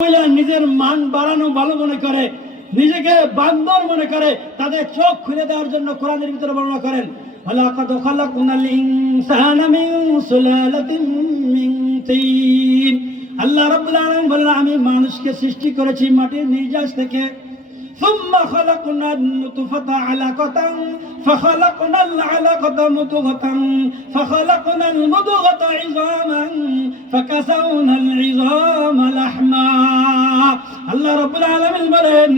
নিজের মান বাড়ানো ভালো মনে করে, নিজেকে বান্দর মনে করে, তাদের চোখ খুলে দেওয়ার জন্য কোরআনের ভিতরে বর্ণনা করেন, ওয়ালাকাদ খালাকনাল ইনসানা মিন সুলালাতিন মিন তিন। আল্লাহ রাব্বুল আলামিন বলেন, আমি মানুষকে সৃষ্টি করেছি মাটির নির্যাস থেকে। সুম্মা খালাকনান নুতফাতা আলাকাতান ফাখালাকনাল আলাকাতা মুদগাতান ফাখালাকনাল মুদগাতা ইযামান ফাকাসাউনাল ইযামা লাহমা। আল্লাহ রাব্বুল আলামিন বলেন,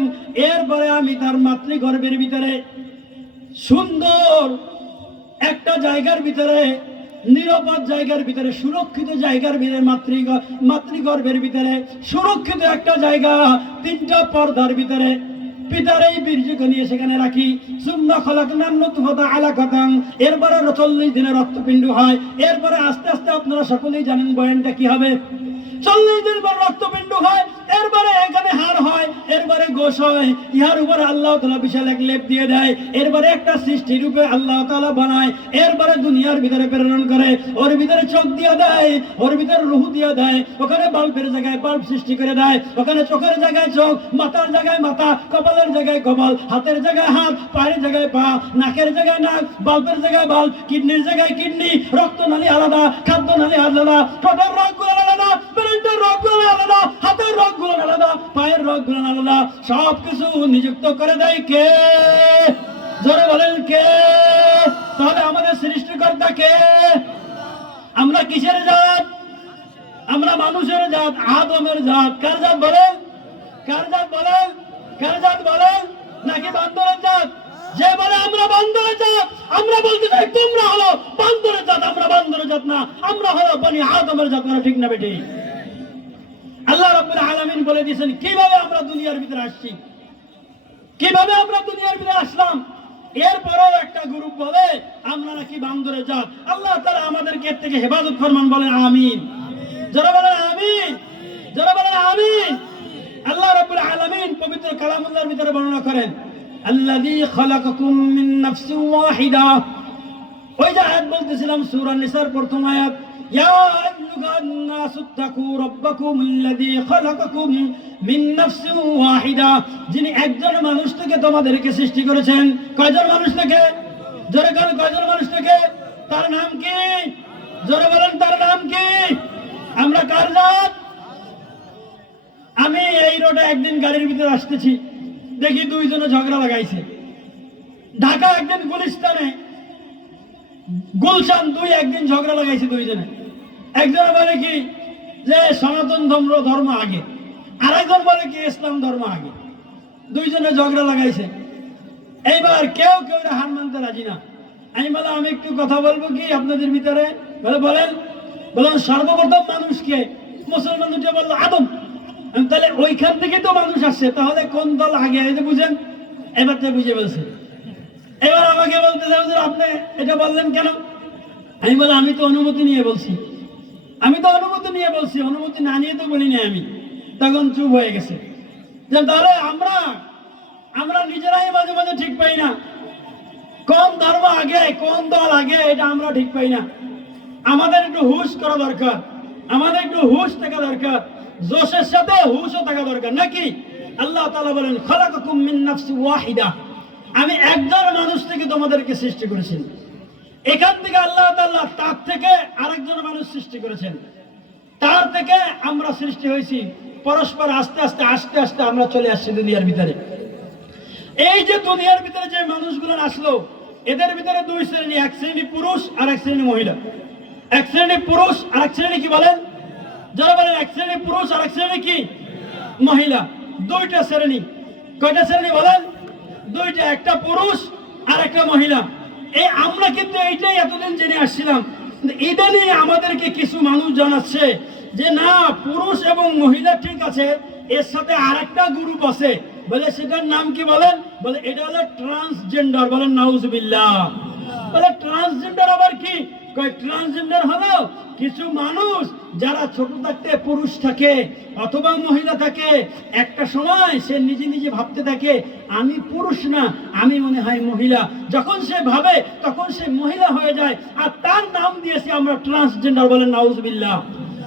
এরপরে আমি তার মাতৃগর্ভের ভিতরে সুন্দর একটা জায়গার ভিতরে, নিরাপদ জায়গার ভিতরে, সুরক্ষিত জায়গার ভিতরে, মাতৃগর্ভের ভিতরে সুরক্ষিত একটা জায়গা, তিনটা পর্দার ভিতরে পিতার এই বীর্যকে নিয়ে সেখানে রাখি। সুম্মা খালাকনান নুতফাতা আলাকাতান, এরপরে 40 দিনের রক্তপিণ্ড হয়। এরপরে আস্তে আস্তে আপনারা সকলেই জানেন বয়ানটা কি হবে। 40 দিন পর রক্তপিণ্ড হয়, এরপরে এখানে হাড় হয়, এরপরে গোশ হয়, ইহার উপরে আল্লাহ তাআলা বিশাল এক লেপ দিয়ে দেয়। এরপরে একটা সৃষ্টি রূপে আল্লাহ তাআলা বানায়, এরপরে দুনিয়ার ভিতরে প্রেরণ করে, ওর ভিতরে চোখ দিয়ে দেয়, ওর ভিতরে রূহ দিয়ে দেয়, ওখানে বাল্বের জায়গায় বাল্ব সৃষ্টি করে দেয়, ওখানে চোখের জায়গায় চোখ, মাথার জায়গায় মাথা, কপালের জায়গায় কপাল, হাতের জায়গায় হাত, পায়ের জায়গায় পা, নাকের জায়গায় নাক, বাল্বের জায়গায় বাল্ব, কিডনির জায়গায় কিডনি, রক্তনালী আলাদা, খাদ্যনালী আলাদা, ঠোঁটের রগগুলো আলাদা, ব্রেনের রগগুলো আলাদা, হাতের রগগুলো আলাদা, পায়ের রগগুলো আলাদা, সবকিছু নিযুক্ত করে দেয় কে? জোরে বলেন কে? তাহলে আমাদের সৃষ্টিকর্তা কে? আমরা কিসের জাত? আমরা মানুষের জাত, আদমের জাত। কার জাত বলেন? কার জাত বলেন? কার জাত বলেন? নাকি বান্দরের জাত? যে বলে আমরা বান্দরের জাত, আমরা বলতে চাই তোমরা হলো বান্দরের জাত, আমরা বান্দরের জাত না, আমরা হলো বনি আদমের জাত। না ঠিক না বেটি? আল্লাহ রাব্বুল আলামিন বলে দিয়েছেন কিভাবে আমরা দুনিয়ার ভিতরে আসছি, কিভাবে আমরা দুনিয়ার ভিতরে আসলাম। এরপরও একটা গ্রুপ বলে আমরা নাকি বান্দরের জাত। আল্লাহ তাআলা আমাদেরকে এর থেকে হেফাজত ফরমান, বলেন আমিন। যারা বলেন আমিন, যারা বলেন আমিন। আল্লাহ রাব্বুল আলামিন পবিত্র কালামুল্লাহর ভিতরে বর্ণনা করেন, আল্লাযী খালাকাকুম মিন নাফসিন ওয়াহিদা। ওই যে আয়াত বলতেছিলাম সূরা নিসার প্রথম আয়াত, ইয়া আইয়ুহান নাসু তাকু রাব্বাকুমুল্লাযী খালাকাকুম মিন নাফসিন ওয়াহিদা। যিনি একজন মানুষ থেকে তোমাদেরকে সৃষ্টি করেছেন। কয়জন মানুষ থেকে? জোরে বলেন, কয়জন মানুষ থেকে? তার নাম কি? জোরে বলেন, তার নাম কি? আমরা কার জাত? আমি এই রোডে একদিন গাড়ির ভিতরে আসতেছি, দেখি দুইজনে ঝগড়া লাগাইছে। ঢাকা একদিন গুলিস্তানে, গুলশান একদিন ঝগড়া লাগাইছে দুইজনে। একজনে বলে কি যে সনাতন ধর্ম আগে, আর একজন বলে কি ইসলাম ধর্ম আগে। দুইজনে ঝগড়া লাগাইছে। এইবার কেউ কেউ হার মানতে রাজি না। আমি বললাম আমি একটু কথা বলবো কি আপনাদের ভিতরে? বলে বলেন। বললাম সর্বপ্রথম মানুষকে, মুসলমান দুটো বললো আদম। তাহলে ওইখান থেকে তো মানুষ আসছে, তাহলে কোন দল আগে? এই যে বুঝেন, এবার তো বুঝে বলছে। এবার আমাকে বলতে চাই যে আপনি এটা বললেন কেন? আমি বললাম আমি তো অনুমতি নিয়ে বলছি, আমি তো অনুমতি নিয়ে বলছি, অনুমতি না নিয়ে তো বলিনি আমি। তখন চুপ হয়ে গেছে। যে তাহলে আমরা নিজেরাই মাঝে মাঝে ঠিক পাই না, কোন ধর্ম আগে, কোন দল আগে, এটা আমরা ঠিক পাই না। আমাদের একটু হুশ করা দরকার, আমাদের একটু হুশ থাকা দরকার, জোশের সাথে হুশও থাকা দরকার নাকি? আল্লাহ তাআলা বলেন খালাকাকুম মিন নাফসিন ওয়াহিদা, আমি একজন মানুষ থেকে তোমাদেরকে সৃষ্টি করেছি। এখান থেকে আল্লাহ তাআলা তার থেকে আরেকজন মানুষ সৃষ্টি করেছেন, তার থেকে আমরা সৃষ্টি হয়েছি। পরস্পর আস্তে আস্তে আস্তে আস্তে আমরা চলে আসছি দুনিয়ার ভিতরে। এই যে দুনিয়ার ভিতরে যে মানুষগুলো আসলো, এদের ভিতরে দুই শ্রেণী, এক শ্রেণী পুরুষ আর এক শ্রেণী মহিলা। এক শ্রেণী পুরুষ আর এক শ্রেণী কি বলেন? যারা বলেন এক শ্রেণী পুরুষ আর এক শ্রেণী কি মহিলা। দুইটা শ্রেণী। কয়টা শ্রেণী বলেন? দুইটা, একটা পুরুষ আর একটা মহিলা। এই আমরা কিন্তু এইটাই এতদিন জেনে আসছিলাম। এটা নিয়ে আমাদেরকে কিছু মানুষ জানাচ্ছে যে না, পুরুষ এবং মহিলা ঠিক আছে, এর সাথে আরেকটা গ্রুপ আছে। বলে সেটার নাম কি বলেন? বলে এটা হলো ট্রান্সজেন্ডার। বলেন নাউজুবিল্লাহ। বলে ট্রান্সজেন্ডার আবার কি? ট্রান্সজেন্ডার হলো কিছু মানুষ যারা ছোট থাকতে পুরুষ থাকে অথবা মহিলা থাকে, একটা সময় সে নিজে নিজে ভাবতে থাকে আমি পুরুষ না, আমি মনে হয় মহিলা। যখন সে ভাবে তখন সে মহিলা হয়ে যায়, আর তার নাম দিয়েছি আমরা ট্রান্সজেন্ডার। বলেন নাউজুবিল্লাহ।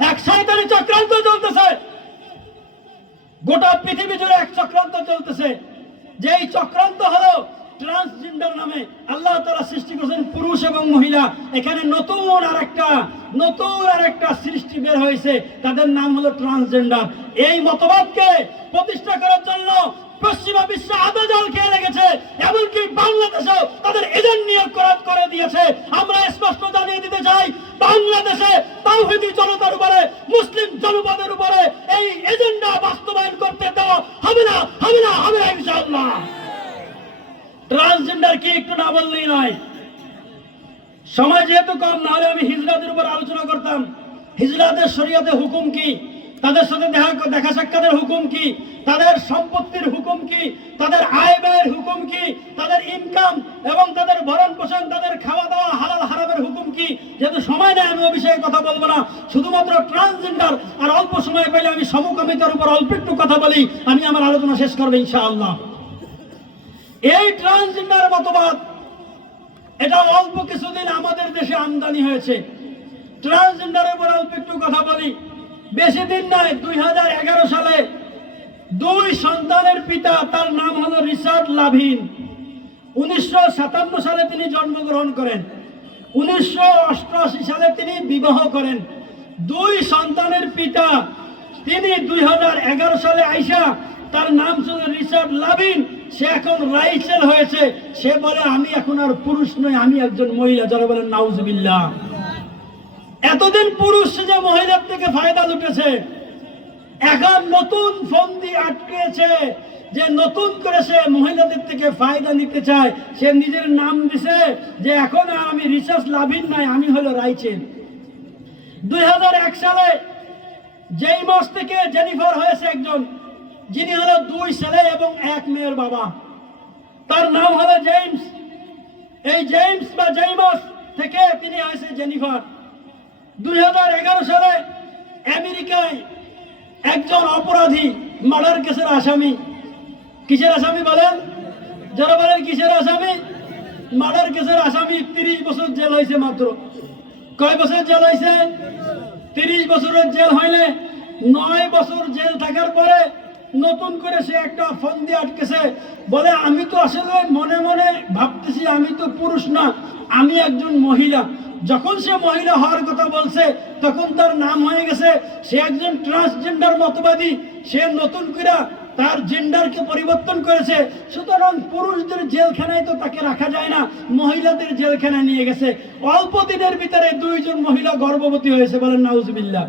এক শয়তানি চক্রান্ত চলতেছে। গোটা পৃথিবী জুড়ে এক চক্রান্ত চলতেছে, যে এই চক্রান্ত হলো ট্রান্সজেন্ডার নামে। আল্লাহ তাআলা সৃষ্টি করেছেন পুরুষ এবং মহিলা, এখানে নতুন আরেকটা সৃষ্টি বের হয়েছে, তাদের নাম হলো ট্রান্সজেন্ডার। এই মতবাদকে প্রতিষ্ঠা করার জন্য পশ্চিমা বিশ্ব আদা জল খেয়ে লেগেছে, এমনকি বাংলাদেশেও তাদের এজেন্ট নিয়োগ করে দিয়েছে। আমরা স্পষ্ট জানিয়ে দিতে চাই, বাংলাদেশে তাওহীদি জনতার উপরে, মুসলিম জনপদের উপরে এই এজেন্ডা বাস্তবায়ন করতে দেওয়া হবে না, ইনশাআল্লাহ। ট্রান্সজেন্ডার কি একটু না বললেই নয়। সময় যেহেতু কম, না হলে আমি হিজড়াদের উপর আলোচনা করতাম। হিজড়াদের শরীয়তে হুকুম কি, তাদের সাথে দেখা সাক্ষাতের হুকুম কি, তাদের সম্পত্তির হুকুম কি, তাদের আয় ব্যয়ের হুকুম কি, তাদের ইনকাম এবং তাদের ভরণ পোষণ, তাদের খাওয়া দাওয়া হালাল হারামের হুকুম কি। যেহেতু সময় নেই, আমি ওই বিষয়ে কথা বলবো না, শুধুমাত্র ট্রান্সজেন্ডার আর অল্প সময় পেলে আমি সমকামিতার উপর অল্প একটু কথা বলি, আমি আমার আলোচনা শেষ করবো ইনশাআল্লাহ। এই ট্রান্সজেন্ডার মতবাদ, এটা অল্প কিছুদিন আমাদের দেশে আমদানি হয়েছে। ট্রান্সজেন্ডারের উপর অল্প একটু কথা বলি। বেশি দিন নয়, 2011 সালে 2 সন্তানের পিতা, তার নাম হলো রিচার্ড লাভিন। 1957 সালে তিনি জন্মগ্রহণ করেন, 1988 সালে তিনি বিবাহ করেন। 2 সন্তানের পিতা তিনি 2011 সালে আইসা, তার নাম ছিল রিচার্ড লাভিন, সে এখন রাইচেল হয়েছে। সে বলে আমি এখন আর পুরুষ নই, আমি একজন মহিলা। যারা বলেন নাউজুবিল্লাহ। এতদিন পুরুষ যে মহিলার থেকে ফায়দা লুটেছে, এখন নতুন ফন্দি আটকেছে, যে নতুন করে সে মহিলাদের থেকে ফায়দা নিতে চায়। সে নিজের নাম দিছে যে এখন আর আমি রিচার্ড লাভিন নয়, আমি হলো রাইচেল। 2001 সালে জেইমস থেকে জেনিফার হয়েছে একজন, যিনি হলো 2 ছেলে এবং 1 মেয়ের বাবা। তার নাম হলো জেমস। এই জেমস বা জেইমস থেকে তিনি হয়েছে জেনিফার। 2011 সালে আমেরিকায় একজন অপরাধী, মার্ডার কেসের আসামি। কিসের আসামি বলেন? যারা বলেন কিসের আসামি? মার্ডার কেসের আসামি। 30 বছর জেল হয়েছে মাত্র। কয় বছর জেল হয়েছে? 30 বছরের জেল হইলে 9 বছর জেল থাকার পরে নতুন করে সে একটা ফন্দি আটকেছে। বলে আমি তো আসলে মনে মনে ভাবতেছি আমি তো পুরুষ না, আমি একজন মহিলা। যখন সে মহিলা হওয়ার কথা বলছে, তখন তার নাম হয়ে গেছে সে একজন ট্রান্সজেন্ডার মতবাদী। সে নতুন করে তার জেন্ডারকে পরিবর্তন করেছে। সুতরাং পুরুষদের জেলখানায় তো তাকে রাখা যায় না, মহিলাদের জেলখানায় নিয়ে গেছে। অল্প দিনের ভিতরে 2 জন মহিলা গর্ভবতী হয়েছে। বলেন নাউজুবিল্লাহ।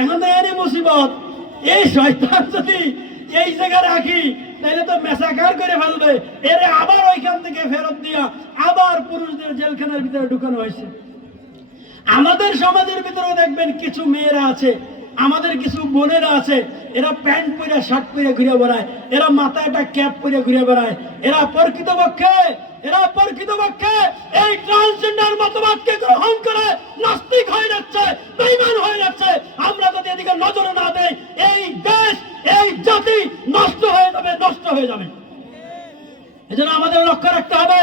এখন তো এরই মুসিবত, এই শয়তান যদি এই জায়গায় রাখি তাহলে তো মেসাকার করে ফেলবে। এর আবার ওইখান থেকে ফেরত দিয়া আবার পুরুষদের জেলখানার ভিতরে ঢুকানো হয়েছে। আমাদের সমাজের ভিতরে দেখবেন কিছু মেয়েরা আছে, আমাদের কিছু বোনেরা আছে, এরা প্যান্ট পরে শার্ট পরে ঘুরে বেড়ায়, এরা মাথায় একটা ক্যাপ পরে ঘুরে বেড়ায়। এরা প্রকৃতপক্ষে এই ট্রান্সজেন্ডার মতবাদকে গ্রহণ করে নাস্তিক হয়ে যাচ্ছে, বেঈমান হয়ে যাচ্ছে। আমরা যদি এদিকে নজর না দেই, এই দেশ, এই জাতি নষ্ট হয়ে যাবে। এজন্য আমাদের লক্ষ্য রাখতে হবে,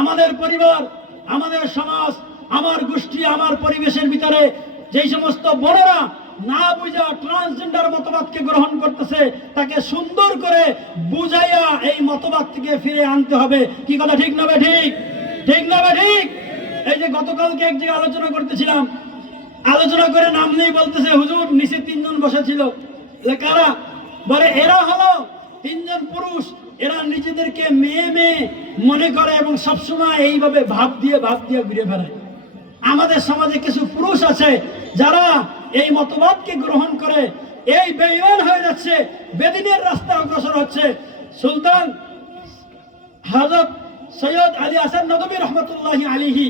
আমাদের পরিবার, আমাদের সমাজ, আমার গোষ্ঠী, আমার পরিবেশের ভিতরে যেই সমস্ত বোনেরা না বুঝা ট্রান্সজেন্ডার মতবাদকে গ্রহণ করতেছে, তাকে সুন্দর করে বুঝাইয়া এই মতবাদ থেকে ফিরে আনতে হবে। কি কথা ঠিক না ঠিক? এই যে গতকালকে এক জায়গায় আলোচনা করতেছিলাম, আলোচনা করে নামলেই বলতেছে হুজুর নিচে 3 জন বসে ছিল। কারা? বলে এরা হলো 3 জন পুরুষ, এরা নিজেদেরকে মেয়ে মনে করে এবং সবসময় এইভাবে ভাব দিয়ে ঘুরে বেড়ায়। আমাদের সমাজে কিছু পুরুষ আছে যারা এই মতবাদকে গ্রহণ করে এই বেঈমান হয়ে যাচ্ছে, বেদিনের রাস্তা অগ্রসর হচ্ছে। সুলতান হযরত সৈয়দ আলী হাসান নদভী রহমতুল্লাহি আলাইহি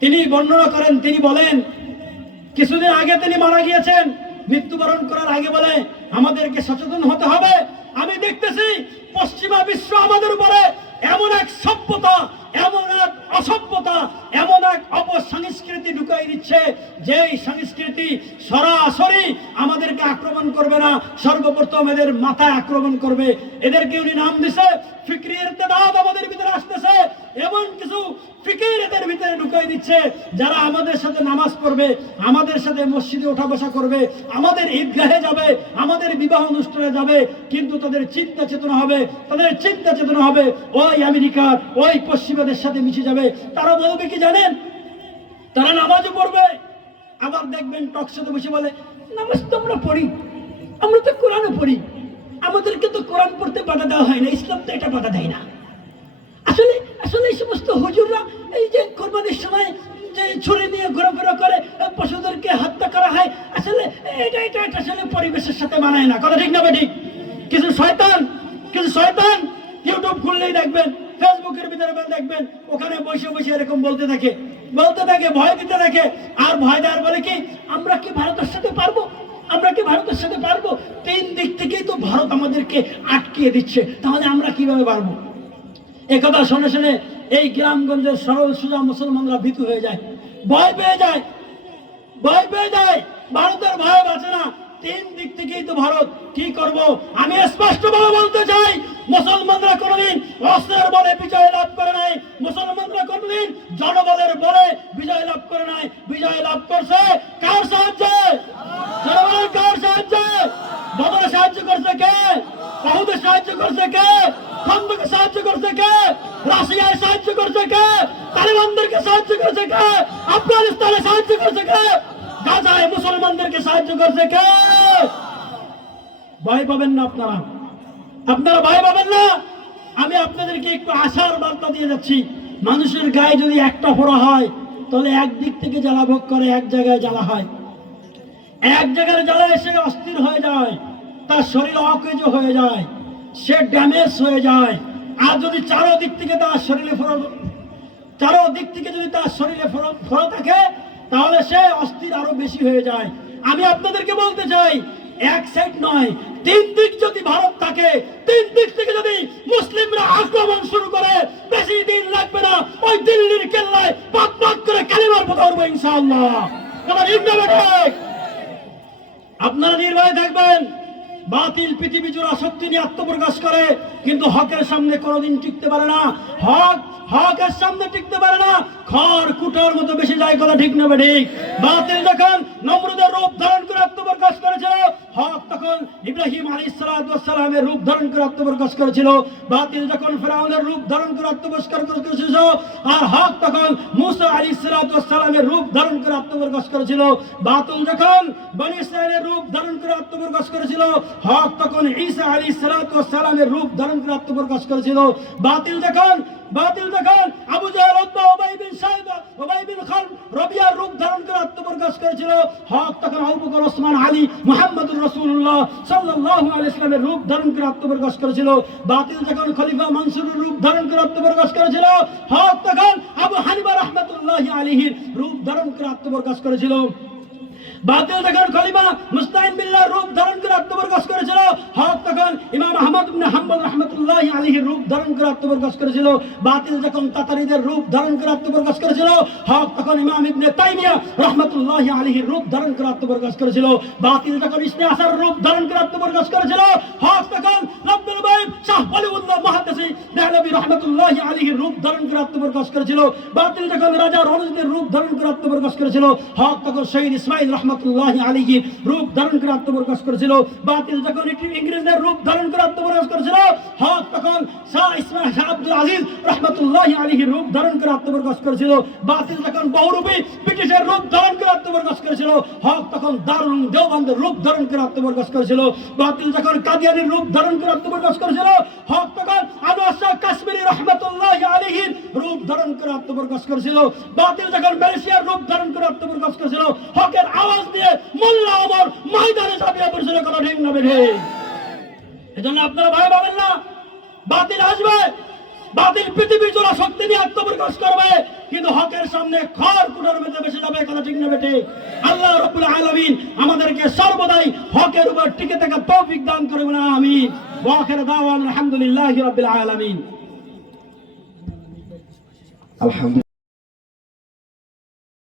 তিনি বর্ণনা করেন, তিনি বলেন কিছুদিন আগে তিনি মারা গিয়েছেন, মৃত্যুবরণ করার আগে বলে আমাদেরকে সচেতন হতে হবে। আমি দেখতেছি পশ্চিমা বিশ্ব আমাদের উপরে এমন এক সভ্যতা, এমন এক অসভ্যতা, এমন এক অপসংস্কৃতি ঢুকাই দিচ্ছে, যে সংস্কৃতি সরাসরি আমাদেরকে আক্রমণ করবে না, সর্বপ্রথম এদের মাথায় আক্রমণ করবে। এদেরকে উনি নাম দিছে ফিকরি ইরতিদাদ। আমাদের ভিতরে আসতেছে এমন কিছু ফিকির এদের ভিতরে ঢুকাই দিচ্ছে। যারা আমাদের সাথে নামাজ পড়বে, আমাদের সাথে মসজিদে ওঠা বসা করবে, আমাদের ঈদগাহে যাবে, আমাদের বিবাহ অনুষ্ঠানে যাবে, কিন্তু তাদের চিন্তা চেতনা হবে ওই আমেরিকার ওই পশ্চিমাদের সাথে মিশে যাবে। তারা বলবে কি জানেন, তারা নামাজও পড়বে, আবার দেখবেন টকশোতে বসে বলে নামাজ তো আমরা পড়ি, আমরা তো কোরআনও পড়ি, আমাদেরকে তো কোরআন পড়তে বাধা দেওয়া হয় না, ইসলাম তো এটা বাধা দেয় না। আসলে আসলে এই সমস্ত হুজুররা এই যে কোরবানির সময় যে ছুরি নিয়ে ঘোরাফেরা করে, পশুদেরকে হত্যা করা হয়, আসলে এটা আসলে পরিবেশের সাথে মানায় না। কথা ঠিক না ঠিক? কিছু শয়তান ইউটিউব খুললেই দেখবেন, ফেসবুকের ভিতরে দেখবেন, ওখানে বসে বসে এরকম বলতে থাকে, ভয় দিতে থাকে। আর ভয় দেওয়ার বলে কি, আমরা কি ভারতের সাথে পারবো? তিন দিক থেকেই তো ভারত আমাদেরকে আটকিয়ে দিচ্ছে, তাহলে আমরা কিভাবে পারবো? একথা শুনে শুনে এই গ্রামগঞ্জের সরল সোজা মুসলমানরা ভীতু হয়ে যায়, ভয় পেয়ে যায়। ভারতের ভয় বাঁচে না, তিন দিক থেকেই তো ভারত। কি করব? আমি স্পষ্টভাবে বলতে চাই, মুসলমানরা কোনদিন অস্ত্রের বলে বিজয় লাভ করে নাই, মুসলমানরা কোনদিন জনবলের বলে বিজয় লাভ করে নাই। বিজয় লাভ করছে কার সাহায্যে? কার সাহায্যে? বদরে সাহায্য করছে কে? উহুদে সাহায্য করছে কে? খন্দকে সাহায্য করছে কে? রাশিয়ায় সাহায্য করছে কে? তালিবানদেরকে সাহায্য করছে কে? আফগানিস্তানে সাহায্য করছে কে? গাজায় মুসলমানদেরকে সাহায্য করছে কে? ভয় পাবেন না আপনারা ভয় পাবেন না। আমি আপনাদেরকে একটু আশার বার্তা দিয়ে যাচ্ছি। মানুষের গায়ে যদি একটা ফোড়া হয়, তাহলে একদিক থেকে জ্বালা ভোগ করে, এক জায়গায় জ্বালা হয়, এক জায়গায় জ্বালা এসে অস্থির হয়ে যায়, তার শরীর অকেজ হয়ে যায়, সে ড্যামেজ হয়ে যায়। আর যদি চারোদিক থেকে তার শরীরে ফোড়া থাকে, তাহলে সে অস্থির আরো বেশি হয়ে যায়। আমি আপনাদেরকে বলতে চাই, এক সাইড নয়, তিন দিক যদি ভারত থাকে, তিন দিক থেকে যদি মুসলিমরা আক্রমণ শুরু করে, বেশি দিন লাগবে না, ওই দিল্লির কেল্লায় পাক করে কালিমার পথে উঠবো ইনশাআল্লাহ। আপনারা নির্ভয়ে থাকবেন। বাতিল পৃথিবী জুড়ে শক্তি নিয়ে আত্মপ্রকাশ করে, কিন্তু হকের সামনে কোনোদিন টিকতে পারে না। হকের সামনে টিকতে পারে না, খড় কুটোর মতো বেশি যায়। কথা ঠিক না ঠিক? বাতিল যখন নমরুদের রূপ ধারণ করে আত্মপ্রকাশ করেছিল, হক তখন ইব্রাহিম আলাইহিস সালামের রূপ ধারণ করে আত্মপ্রকাশ করেছিল। বাতিল যখন ফিরআউনের রূপ ধারণ করে আত্মপ্রকাশ করেছিল, আর হক তখন মুসা আলাইহিস সালামের রূপ ধারণ করে আত্মপ্রকাশ করেছিল। বাতিল যখন বনী ইসরাইলের রূপ ধারণ করে আত্মপ্রকাশ করেছিল, হক তখন ঈসা আলাইহিস সালামের রূপ ধারণ করে আত্মপ্রকাশ করেছিল। বাতিল যখন আবু জাহল, উতবা, উবাই বিন খালদ, রবিয়ার রূপ ধারণ করে আত্মপ্রকাশ করেছিল, হক তখন আবু বকর, ওসমান, আলী, মুহাম্মদুর রাসূলুল্লাহ সাল্লাল্লাহু আলাইহি ওয়াসাল্লামের রূপ ধারণ করে আত্মপ্রকাশ করেছিল। বাতিল যখন খলিফা মানসুরের রূপ ধারণ করে আত্মপ্রকাশ করেছিল, হক তখন আবু হানিফা রাহমাতুল্লাহি আলাইহির রূপ ধারণ করে আত্মপ্রকাশ করেছিল। বাতিল যখন খলিফা মুস্তাইন বিল্লাহর রূপ ধারণ করে আত্মপ্রকাশ করেছিল, হক তখন ইমাম আহমদ ইবনে হাম্বল রাহমাতুল্লাহি আলাইহির রূপ ধারণ করে আত্মপ্রকাশ করেছিল। বাতিল যখন তাতারীদের রূপ ধারণ করে আত্মপ্রকাশ করেছিল, হক তখন ইমাম ইবনে তাইমিয়া রাহমাতুল্লাহি আলাইহির রূপ ধারণ করে আত্মপ্রকাশ করেছিল। বাতিল যখন ইবনে আসার রূপ ধারণ করে আত্মপ্রকাশ করেছিল, হক তখন রব্বুল বাইব শাহ ওয়ালিউল্লাহ মুহাদ্দিসি দেহলভী রাহমাতুল্লাহি আলাইহির রূপ ধারণ করে আত্মপ্রকাশ করেছিল। বাতিল যখন রাজা রণজিতের রূপ ধারণ করে আত্মপ্রকাশ করেছিল, হক তখন শহীদ ইসমাইল রাহমাতুল্লাহি আলাইহির রূপ ধারণ করে আত্মপ্রকাশ করেছিল। বাতিল যখন ইংরেজদের রূপ ধারণ করে আত্মপ্রকাশ করেছিল, হক তখন শাহ আব্দুল আজিজ রাহমাতুল্লাহি আলাইহির রূপ ধারণ করে আত্মপ্রকাশ করেছিল। বাতিল যখন বহুরূপী ব্রিটিশের রূপ ধারণ করে আত্মপ্রকাশ করেছিল, হক তখন দারুল দেওবন্দের রূপ ধারণ করে আত্মপ্রকাশ করেছিল। বাতিল যখন কাদিয়ানীর রূপ ধারণ করে আত্মপ্রকাশ করেছিল, হক তখন আনোয়ার শাহ কাশ্মীরি রাহমাতুল্লাহি আলাইহির রূপ ধারণ করে আত্মপ্রকাশ করেছিল। বাতিল যখন মালয়েশিয়ার রূপ ধারণ করে আত্মপ্রকাশ করেছিল, হকের আওয়াজ দিয়ে মোল্লা ওমর ময়দানে ঝাঁপিয়ে পড়েছিল। কথা ঠিক না বেঠে? এজন্য আপনারা ভয় পাবেন না। বাতিল আসবে, বাতিল পৃথিবীর জোড়া শক্তি নিয়ে আত্মপ্রকাশ করবে, কিন্তু হকের সামনে খড় কুটোর মধ্যে বেঁচে যাবে। কথা ঠিক না বেঠে? আল্লাহ রাব্বুল আলামিন আমাদেরকে সর্বদাই হকের উপর টিকে থাকার তৌফিক দান করবেন। আমিন। ওয়া আখিরু দাওয়ানা আলহামদুলিল্লাহি রাব্বিল আলামিন।